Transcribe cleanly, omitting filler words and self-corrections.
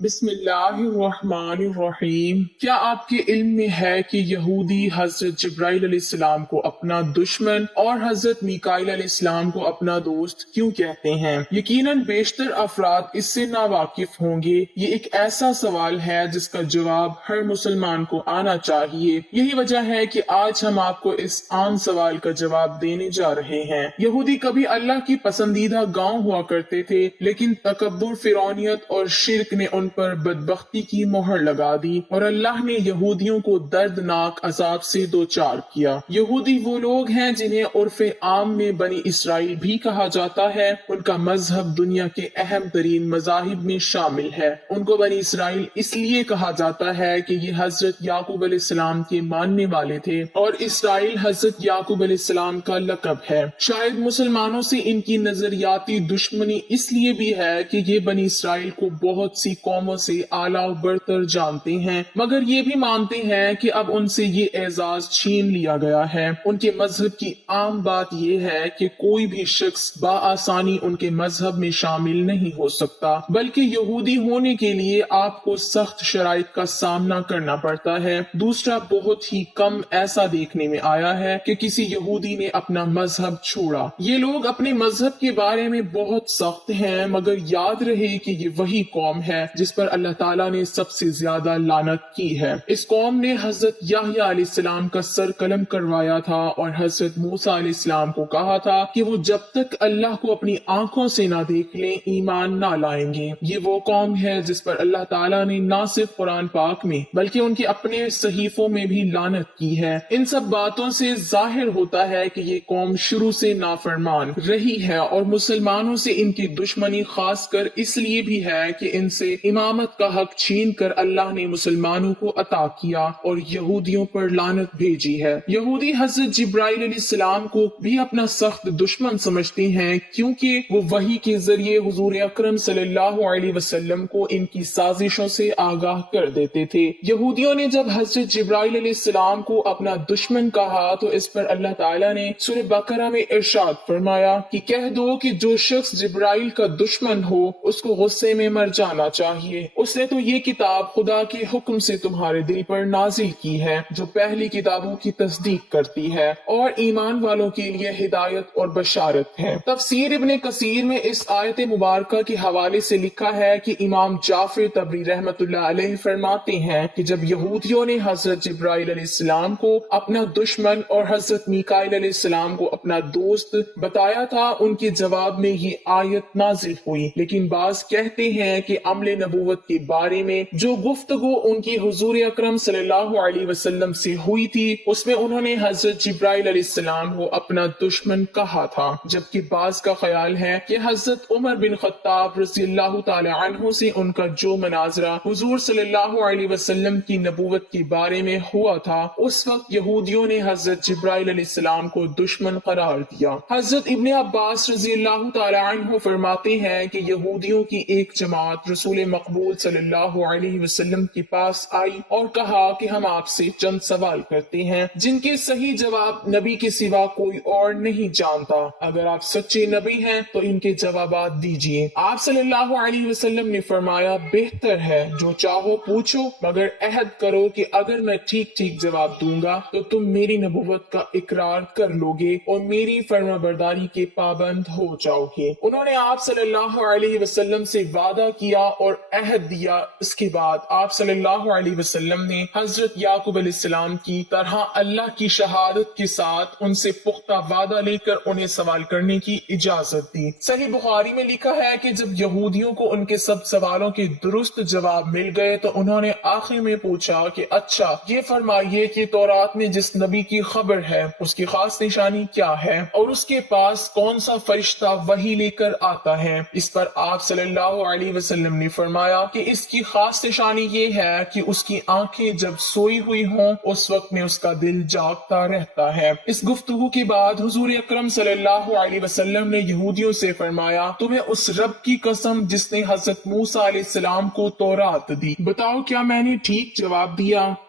بسم اللہ الرحمن الرحیم۔ کیا آپ کے علم میں ہے کہ یہودی حضرت جبرائیل علیہ السلام کو اپنا دشمن اور حضرت میکائیل علیہ السلام کو اپنا دوست کیوں کہتے ہیں؟ یقیناً بیشتر افراد اس سے ناواقف ہوں گے۔ یہ ایک ایسا سوال ہے جس کا جواب ہر مسلمان کو آنا چاہیے۔ یہی وجہ ہے کہ آج ہم آپ کو اس عام سوال کا جواب دینے جا رہے ہیں۔ یہودی کبھی اللہ کی پسندیدہ گاؤں ہوا کرتے تھے، لیکن تکبر، فرعونیت اور شرک نے ان پر بدبختی کی مہر لگا دی اور اللہ نے یہودیوں کو دردناک عذاب سے دوچار کیا۔ یہودی وہ لوگ ہیں جنہیں عرف عام میں بنی اسرائیل بھی کہا جاتا ہے۔ ان کا مذہب دنیا کے اہم ترین مذاہب میں شامل ہے۔ ان کو بنی اسرائیل اس لیے کہا جاتا ہے کہ یہ حضرت یعقوب علیہ السلام کے ماننے والے تھے اور اسرائیل حضرت یعقوب علیہ السلام کا لقب ہے۔ شاید مسلمانوں سے ان کی نظریاتی دشمنی اس لیے بھی ہے کہ یہ بنی اسرائیل کو بہت سی قوموں سے اعلیٰ و برتر جانتے ہیں، مگر یہ بھی مانتے ہیں کہ اب ان سے یہ اعزاز چھین لیا گیا ہے۔ ان کے مذہب کی عام بات یہ ہے کہ کوئی بھی شخص بآسانی ان کے مذہب میں شامل نہیں ہو سکتا، بلکہ یہودی ہونے کے لیے آپ کو سخت شرائط کا سامنا کرنا پڑتا ہے۔ دوسرا، بہت ہی کم ایسا دیکھنے میں آیا ہے کہ کسی یہودی نے اپنا مذہب چھوڑا۔ یہ لوگ اپنے مذہب کے بارے میں بہت سخت ہیں، مگر یاد رہے کہ یہ وہی قوم ہے جس پر اللہ تعالیٰ نے سب سے زیادہ لعنت کی ہے۔ اس قوم نے حضرت یحییٰ علیہ السلام کا سر قلم کروایا تھا اور حضرت موسیٰ علیہ السلام کو کہا تھا کہ وہ جب تک اللہ کو اپنی آنکھوں سے نہ دیکھ لیں ایمان نہ لائیں گے۔ یہ وہ قوم ہے جس پر اللہ تعالیٰ نے نہ صرف قرآن پاک میں بلکہ ان کے اپنے صحیفوں میں بھی لعنت کی ہے۔ ان سب باتوں سے ظاہر ہوتا ہے کہ یہ قوم شروع سے نافرمان رہی ہے اور مسلمانوں سے ان کی دشمنی خاص کر اس لیے بھی ہے کہ ان سے امامت کا حق چھین کر اللہ نے مسلمانوں کو عطا کیا اور یہودیوں پر لعنت بھیجی ہے۔ یہودی حضرت جبرائیل علیہ السلام کو بھی اپنا سخت دشمن سمجھتے ہیں، کیونکہ وہ وحی کے ذریعے حضور اکرم صلی اللہ علیہ وسلم کو ان کی سازشوں سے آگاہ کر دیتے تھے۔ یہودیوں نے جب حضرت جبرائیل علیہ السلام کو اپنا دشمن کہا تو اس پر اللہ تعالیٰ نے سورہ بقرہ میں ارشاد فرمایا کہ کہہ دو کہ جو شخص جبرائیل کا دشمن ہو اس کو غصے میں مر جانا چاہیے۔ اس نے تو یہ کتاب خدا کے حکم سے تمہارے دل پر نازل کی ہے جو پہلی کتابوں کی تصدیق کرتی ہے اور ایمان والوں کے لیے ہدایت اور بشارت ہے۔ تفسیر ابن کثیر میں اس آیت مبارکہ کے حوالے سے لکھا ہے کہ امام جعفر طبری رحمت اللہ علیہ فرماتے ہیں کہ جب یہودیوں نے حضرت جبرائیل علیہ السلام کو اپنا دشمن اور حضرت میکائیل علیہ السلام کو اپنا دوست بتایا تھا، ان کے جواب میں یہ آیت نازل ہوئی۔ لیکن بعض کہتے ہیں کہ عمل نبوت کے بارے میں جو گفتگو ان کی حضور اکرم صلی اللہ علیہ وسلم سے ہوئی تھی اس میں انہوں نے حضرت جبرائیل علیہ السلام کو اپنا دشمن کہا تھا، جبکہ بعض کا خیال ہے کہ حضرت عمر بن خطاب رضی اللہ تعالی عنہ سے ان کا جو مناظرہ حضور صلی اللہ علیہ وسلم کی نبوت کے بارے میں ہوا تھا اس وقت یہودیوں نے حضرت جبرائیل علیہ السلام کو دشمن قرار دیا۔ حضرت ابن عباس رضی اللہ تعالی عنہ فرماتے ہیں کہ یہودیوں کی ایک جماعت رسول مقبول صلی اللہ علیہ وسلم کے پاس آئی اور کہا کہ ہم آپ سے چند سوال کرتے ہیں جن کے صحیح جواب نبی کے سوا کوئی اور نہیں جانتا۔ اگر آپ سچے نبی ہیں تو ان کے جوابات دیجیے۔ آپ صلی اللہ علیہ وسلم نے فرمایا بہتر ہے جو چاہو پوچھو، مگر عہد کرو کہ اگر میں ٹھیک ٹھیک جواب دوں گا تو تم میری نبوت کا اقرار کر لو گے اور میری فرما برداری کے پابند ہو جاؤ گے۔ انہوں نے آپ صلی اللہ علیہ وسلم سے وعدہ کیا اور عہد دیا۔ اس کے بعد آپ صلی اللہ علیہ وسلم نے حضرت یعقوب علیہ السلام کی طرح اللہ کی شہادت کے ساتھ ان سے پختہ وعدہ لے کر انہیں سوال کرنے کی اجازت دی۔ صحیح بخاری میں لکھا ہے کہ جب یہودیوں کو ان کے سب سوالوں کے درست جواب مل گئے تو انہوں نے آخر میں پوچھا کہ اچھا یہ فرمائیے کہ تورات میں جس نبی کی خبر ہے اس کی خاص نشانی کیا ہے اور اس کے پاس کون سا فرشتہ وحی لے کر آتا ہے؟ اس پر آپ صلی اللہ علیہ وسلم نے فرمایا کہ اس کی خاص نشانی یہ ہے کہ اس کی آنکھیں جب سوئی ہوئی ہوں اس وقت میں اس کا دل جاگتا رہتا ہے۔ اس گفتگو کے بعد حضور اکرم صلی اللہ علیہ وسلم نے یہودیوں سے فرمایا تمہیں اس رب کی قسم جس نے حضرت موسیٰ علیہ السلام کو تورات دی، بتاؤ کیا میں نے ٹھیک جواب دیا؟